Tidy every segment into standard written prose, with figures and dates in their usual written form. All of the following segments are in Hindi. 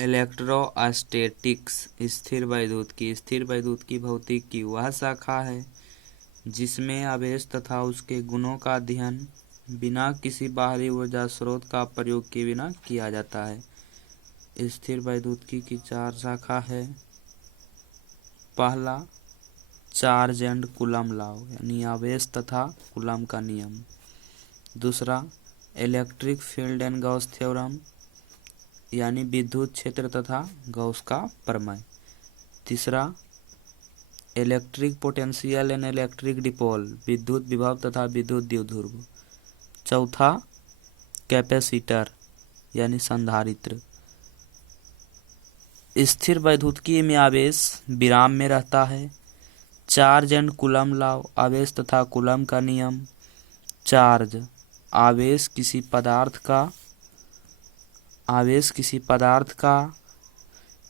इलेक्ट्रोस्टैटिक्स स्थिर वैद्युत की भौतिक की वह शाखा है जिसमें आवेश तथा उसके गुणों का अध्ययन बिना किसी बाहरी ऊर्जा स्रोत का प्रयोग किए बिना किया जाता है। स्थिर वैद्युतिकी की चार शाखा है। पहला, चार्ज एंड कूलम लॉ यानी आवेश तथा कूलम का नियम। दूसरा, electric field and Gauss theorem यानी विद्युत क्षेत्र तथा गॉस का प्रमेय। तीसरा, electric potential and electric dipole विद्युत विभव तथा विद्युत द्विध्रुव। चौथा, कैपेसिटर यानी संधारित्र। स्थिर वैद्युतिकी में आवेश विराम में रहता है। चार्ज एंड कूलम लॉ आवेश तथा कूलम का नियम। चार्ज, आवेश किसी पदार्थ का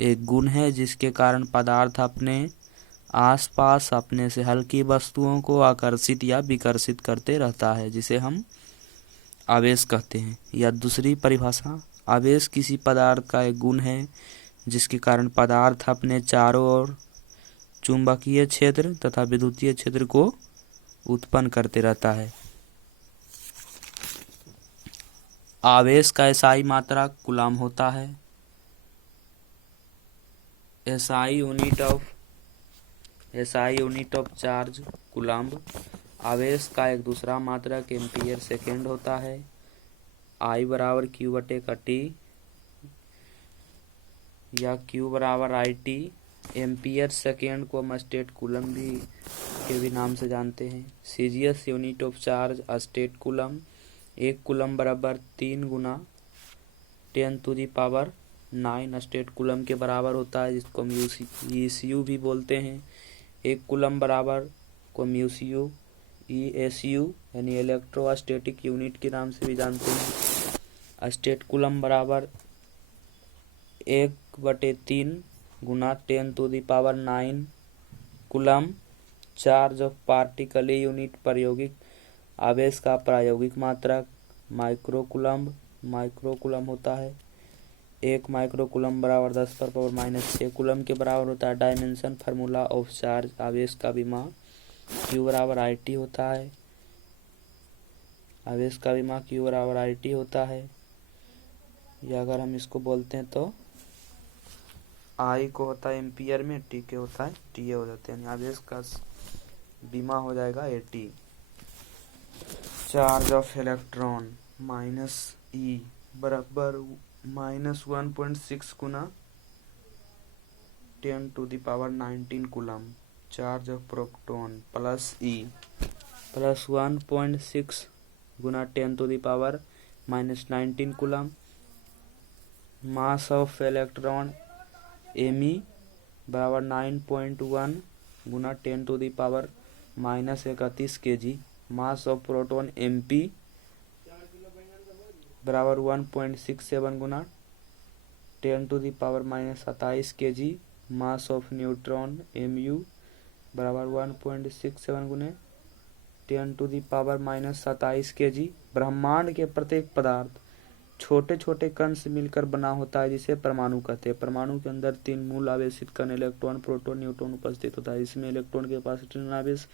एक गुण है जिसके कारण पदार्थ अपने आसपास अपने से हल्की वस्तुओं को आकर्षित या विकर्षित करते रहता है, जिसे हम आवेश कहते हैं। या दूसरी परिभाषा, आवेश किसी पदार्थ का एक गुण है जिसके कारण पदार्थ अपने चारों ओर चुंबकीय क्षेत्र तथा विद्युतीय क्षेत्र को उत्पन्न करते रहता है। आवेश का एसआई मात्रक कूलम होता है। SI unit of charge coulomb. आवेश का एक दूसरा मात्रक एम्पियर सेकेंड होता है। I बराबर Q/T या Q बराबर IT। एम्पियर सेकेंड को हम स्टेट कूलम के भी नाम से जानते हैं। CGS unit of charge state coulomb. एक कूलम बराबर 3 गुना 10⁹ स्टेट कूलम के बराबर होता है, जिसको हम ECU भी बोलते हैं। एक कूलम बराबर को हम ESU यानी इलेक्ट्रोस्टैटिक यूनिट के नाम से भी जानते हैं। स्टेट कूलम बराबर 1/3 गुना 10⁹ coulomb. Charge of particle unit प्रायोगिक आवेश का प्रायोगिक मात्रक माइक्रो कूलम होता है। 1 माइक्रो कूलम बराबर 10⁻⁻6 कूलम के बराबर होता है। डायमेंशन फार्मूला ऑफ चार्ज आवेश का विमा Q बराबर IT होता है। आवेश का विमा Q बराबर IT होता है। या अगर हम इसको बोलते हैं तो I को होता है एम्पियर में, T के होता है TA हो जाते हैं, आवेश का विमा हो जाएगा AT। Charge of electron -E बराबर -1.6 गुना 10⁻⁹ coulomb. Charge of proton +E plus 1.6 Guna 10⁻⁻19 coulomb. Mass of electron Me बराबर 9.1 गुना 10⁻⁻31 kg। Mass of proton MP बराबर 1.67 गुना 10⁻⁻27 kg। Mass of neutron Mu बराबर 1.67 गुने 10⁻⁻27 kg। ब्रह्मांड के प्रत्येक पदार्थ छोटे छोटे कण से मिलकर बना होता है, जिसे परमाणु कहते हैं। परमाणु के अंदर 3 मूल आवेशित कण इलेक्ट्रॉन, प्रोटॉन, न्यूट्रॉन उपस्थित होता है। इसमें इलेक्ट्रॉन के पास ऋण आवेश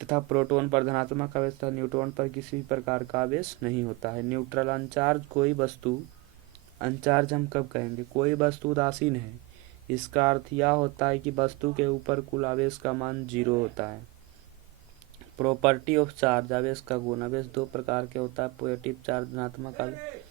तथा प्रोटॉन पर धनात्मक आवेश तथा न्यूट्रॉन पर किसी भी प्रकार का आवेश नहीं होता है। न्यूट्रल अनचार्ज कोई वस्तु, अनचार्ज हम कब कहेंगे, कोई वस्तु उदासीन है। इसका अर्थ यह होता है कि वस्तु के ऊपर कुल आवेश का मान 0 होता है। प्रॉपर्टी ऑफ चार्ज आवेश का गुण। आवेश 2 प्रकार के होता है, पॉजिटिव चार्ज धनात्मक आवेश